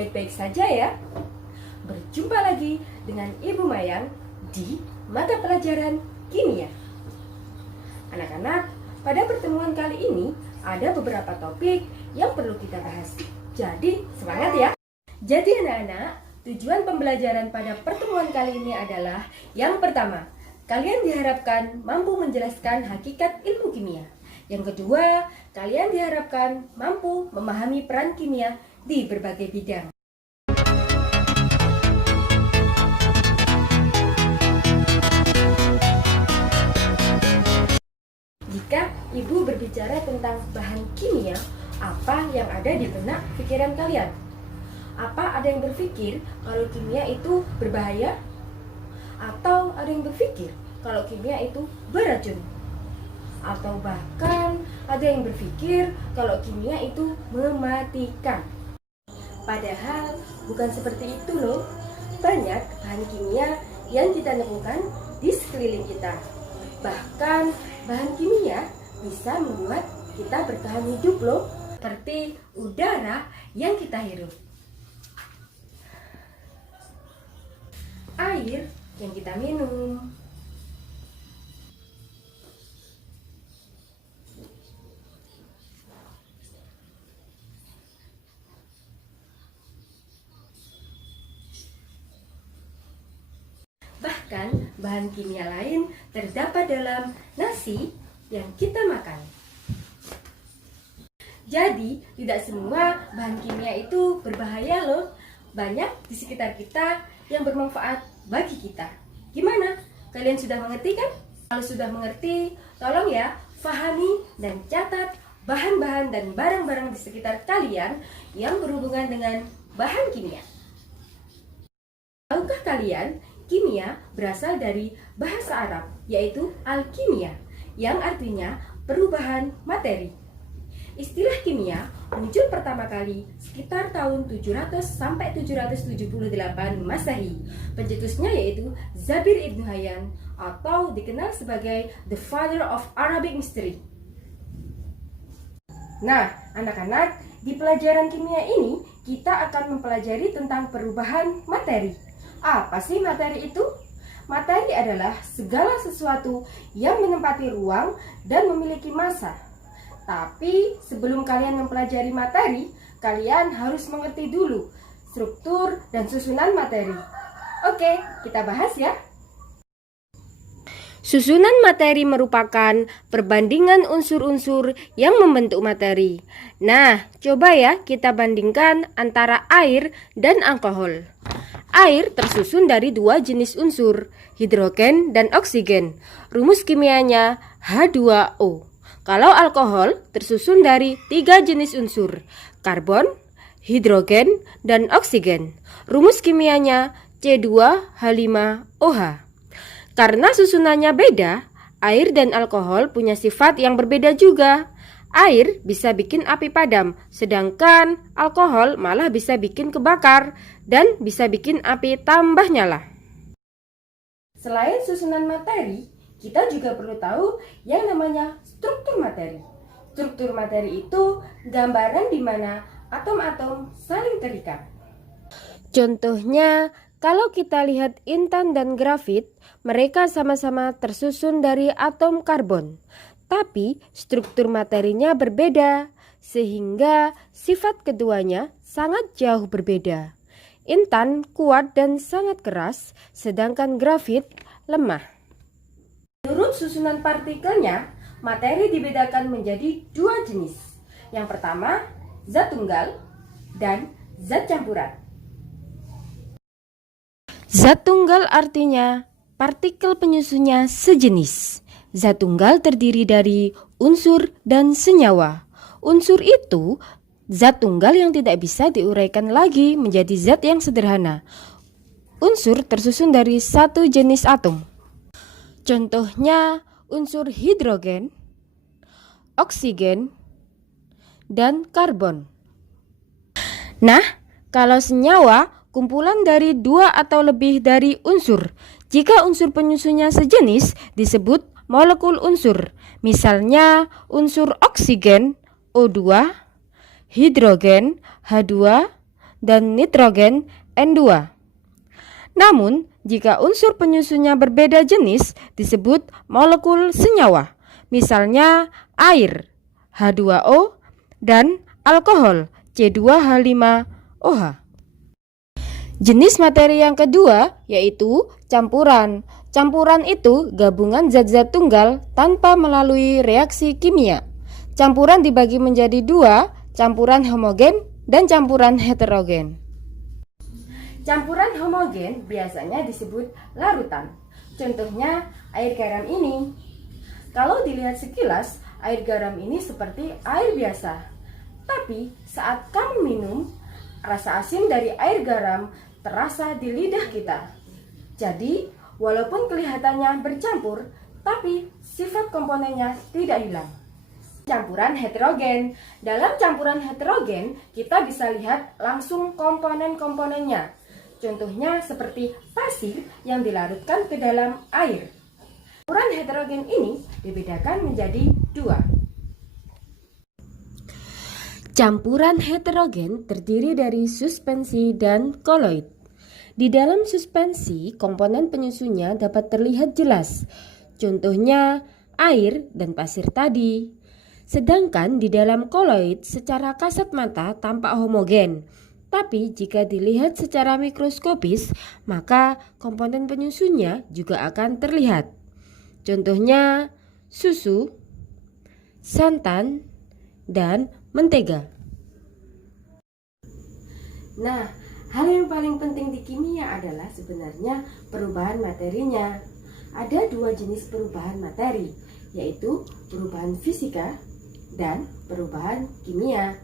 baik-baik saja ya? Berjumpa lagi dengan Ibu Mayang di mata pelajaran kimia. Anak-anak, pada pertemuan kali ini ada beberapa topik yang perlu kita bahas. Jadi, semangat ya! Jadi anak-anak, tujuan pembelajaran pada pertemuan kali ini adalah yang pertama, kalian diharapkan mampu menjelaskan hakikat ilmu kimia. Yang kedua, kalian diharapkan mampu memahami peran kimia di berbagai bidang. Jika Ibu berbicara tentang bahan kimia, apa yang ada di benak pikiran kalian? Apa ada yang berpikir kalau kimia itu berbahaya? Atau ada yang berpikir kalau kimia itu beracun? Atau bahkan ada yang berpikir kalau kimia itu mematikan? Padahal bukan seperti itu loh. Banyak bahan kimia yang kita temukan di sekeliling kita. Bahkan bahan kimia bisa membuat kita bertahan hidup loh, seperti udara yang kita hirup, air yang kita minum, bahkan bahan kimia lain terdapat dalam nasi yang kita makan. Jadi, tidak semua bahan kimia itu berbahaya loh. Banyak di sekitar kita yang bermanfaat bagi kita. Gimana? Kalian sudah mengerti kan? Kalau sudah mengerti, tolong ya, fahami dan catat bahan-bahan dan barang-barang di sekitar kalian yang berhubungan dengan bahan kimia. Tahukah kalian, kimia berasal dari bahasa Arab, yaitu alkimia, yang artinya perubahan materi. Istilah kimia muncul pertama kali sekitar tahun 700 sampai 778 Masehi. Pencetusnya yaitu Zabir Ibn Hayyan atau dikenal sebagai the father of Arabic mystery. Nah, anak-anak, di pelajaran kimia ini kita akan mempelajari tentang perubahan materi. Apa sih materi itu? Materi adalah segala sesuatu yang menempati ruang dan memiliki massa. Tapi sebelum kalian mempelajari materi, kalian harus mengerti dulu struktur dan susunan materi. Oke, kita bahas ya. Susunan materi merupakan perbandingan unsur-unsur yang membentuk materi. Nah, coba ya kita bandingkan antara air dan alkohol. Air tersusun dari dua jenis unsur, hidrogen dan oksigen. Rumus kimianya H2O. Kalau alkohol tersusun dari tiga jenis unsur, karbon, hidrogen, dan oksigen. Rumus kimianya C2H5OH. Karena susunannya beda, air dan alkohol punya sifat yang berbeda juga. Air bisa bikin api padam, sedangkan alkohol malah bisa bikin kebakar dan bisa bikin api tambah nyala. Selain susunan materi, kita juga perlu tahu yang namanya struktur materi. Struktur materi itu gambaran di mana atom-atom saling terikat. Contohnya, kalau kita lihat intan dan grafit, mereka sama-sama tersusun dari atom karbon. Tapi struktur materinya berbeda, sehingga sifat keduanya sangat jauh berbeda. Intan kuat dan sangat keras, sedangkan grafit lemah. Menurut susunan partikelnya, materi dibedakan menjadi dua jenis. Yang pertama, zat tunggal dan zat campuran. Zat tunggal artinya partikel penyusunnya sejenis. Zat tunggal terdiri dari unsur dan senyawa. Unsur itu zat tunggal yang tidak bisa diuraikan lagi menjadi zat yang sederhana. Unsur tersusun dari satu jenis atom. Contohnya unsur hidrogen, oksigen, dan karbon. Nah, kalau senyawa, kumpulan dari dua atau lebih dari unsur. Jika unsur penyusunnya sejenis, disebut molekul unsur. Misalnya unsur oksigen O2, hidrogen H2, dan nitrogen N2. Namun, jika unsur penyusunnya berbeda jenis disebut molekul senyawa. Misalnya air H2O dan alkohol C2H5OH. Jenis materi yang kedua yaitu campuran. Campuran itu gabungan zat-zat tunggal tanpa melalui reaksi kimia. Campuran dibagi menjadi dua, campuran homogen dan campuran heterogen. Campuran homogen biasanya disebut larutan. Contohnya air garam ini. Kalau dilihat sekilas, air garam ini seperti air biasa. Tapi saat kamu minum, rasa asin dari air garam terasa di lidah kita. Jadi, walaupun kelihatannya bercampur, tapi sifat komponennya tidak hilang. Campuran heterogen. Dalam campuran heterogen, kita bisa lihat langsung komponen-komponennya. Contohnya seperti pasir yang dilarutkan ke dalam air. Campuran heterogen ini dibedakan menjadi dua. Campuran heterogen terdiri dari suspensi dan koloid. Di dalam suspensi, komponen penyusunnya dapat terlihat jelas. Contohnya air dan pasir tadi. Sedangkan di dalam koloid secara kasat mata tampak homogen. Tapi jika dilihat secara mikroskopis, maka komponen penyusunnya juga akan terlihat. Contohnya susu, santan, dan mentega. Nah, hal yang paling penting di kimia adalah sebenarnya perubahan materinya. Ada dua jenis perubahan materi, yaitu perubahan fisika dan perubahan kimia.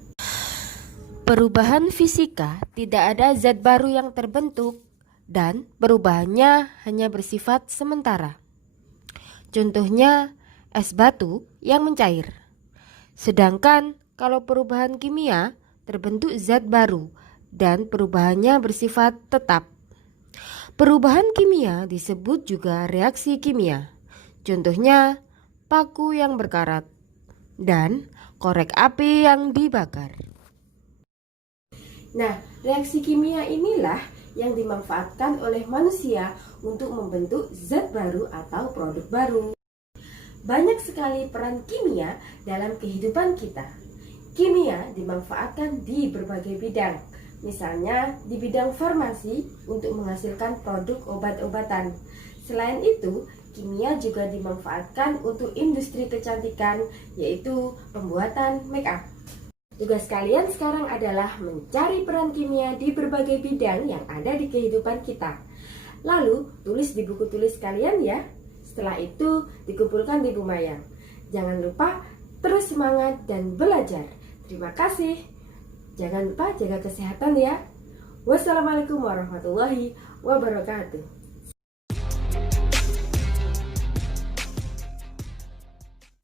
Perubahan fisika tidak ada zat baru yang terbentuk dan perubahannya hanya bersifat sementara. Contohnya es batu yang mencair. Sedangkan kalau perubahan kimia terbentuk zat baru dan perubahannya bersifat tetap. Perubahan kimia disebut juga reaksi kimia. Contohnya paku yang berkarat dan korek api yang dibakar. Nah, reaksi kimia inilah yang dimanfaatkan oleh manusia untuk membentuk zat baru atau produk baru. Banyak sekali peran kimia dalam kehidupan kita. Kimia dimanfaatkan di berbagai bidang, misalnya di bidang farmasi untuk menghasilkan produk obat-obatan. Selain itu, kimia juga dimanfaatkan untuk industri kecantikan, yaitu pembuatan make up. Tugas kalian sekarang adalah mencari peran kimia di berbagai bidang yang ada di kehidupan kita. Lalu, tulis di buku tulis kalian ya. Setelah itu, dikumpulkan di Bumayang. Jangan lupa terus semangat dan belajar. Terima kasih. Jangan lupa jaga kesehatan ya. Wassalamualaikum warahmatullahi wabarakatuh.